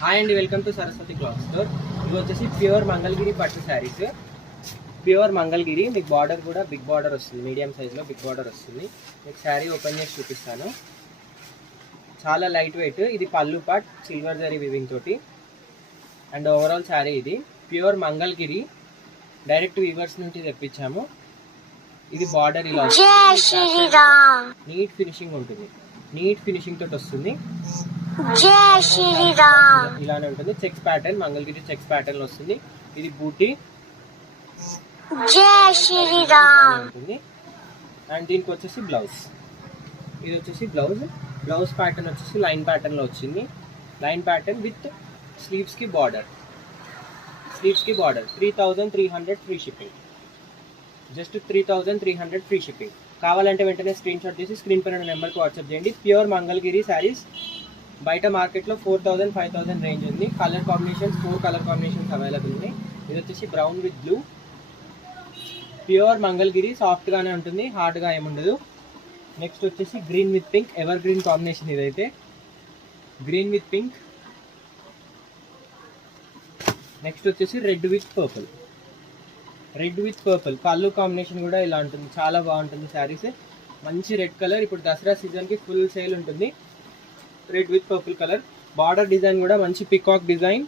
Hi అండి, welcome to Saraswati cloth store. ఇది వచ్చేసి ప్యూర్ మంగళగిరి పట్టు శారీస్. ప్యూర్ మంగళగిరి, మీకు బార్డర్ కూడా బిగ్ బార్డర్ వస్తుంది, మీడియం సైజ్లో బిగ్ బార్డర్ వస్తుంది. మీకు శారీ ఓపెన్ చేసి చూపిస్తాను. చాలా లైట్ వెయిట్. ఇది పళ్ళు పార్ట్ సిల్వర్ జరీ వివింగ్ తోటి అండ్ ఓవరాల్ శారీ ఇది ప్యూర్ మంగళగిరి, డైరెక్ట్ వీవర్స్ నుంచి తెప్పించాము. ఇది బార్డర్ ఇలా నీట్ ఫినిషింగ్ ఉంటుంది, నీట్ ఫినిషింగ్ తోటి వస్తుంది. ఇలానే ఉంటుంది. Checks pattern, Mangalagiri checks pattern వస్తుంది. ఇది బూటీ ఉంటుంది. అండ్ దీనికి వచ్చేసి బ్లౌజ్, ఇది వచ్చేసి బ్లౌజ్ ప్యాటర్న్ వచ్చేసి లైన్ ప్యాటర్న్ లో వచ్చింది. లైన్ ప్యాటర్న్ విత్ స్లీవ్స్ కి border 3300 free shipping. Just 3300 free shipping. కావాలంటే వెంటనే స్క్రీన్ షాట్ చేసి స్క్రీన్ పైన నెంబర్కి వాట్సాప్ చేయండి. ప్యూర్ మంగళగిరి శారీస్ బయట మార్కెట్లో 4000 5000 రేంజ్ ఉంది. Colour combinations 4 colour combinations available ఉన్నాయి. ఇది వచ్చేసి brown with blue. Pure Mangalagiri, సాఫ్ట్గానే ఉంటుంది, హార్డ్గా ఏముండదు. నెక్స్ట్ వచ్చేసి green with pink, ever green combination. ఇదైతే గ్రీన్ విత్ పింక్. నెక్స్ట్ వచ్చేసి రెడ్ విత్ పర్పుల్. పళ్ళు కాంబినేషన్ కూడా ఇలా ఉంటుంది, చాలా బాగుంటుంది శారీస్. మంచి రెడ్ కలర్. ఇప్పుడు దసరా సీజన్కి ఫుల్ సేల్ ఉంటుంది. Red with purple colour. Border design కూడా మంచి peacock design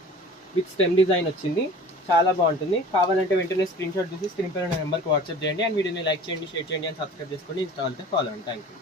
with stem design వచ్చింది, చాలా బాగుంటుంది. కావాలంటే వెంటనే స్క్రీన్ షాట్ తీసి స్క్రీన్ పైన నెంబర్కి వాట్సాప్ చేయండి. అండ్ వీడియోని లైక్ చేయండి, షేర్ చేయండి, అండ్ సబ్స్క్రైబ్ చేసుకోండి. ఇన్స్టా అయితే ఫాలో అండి. Thank you.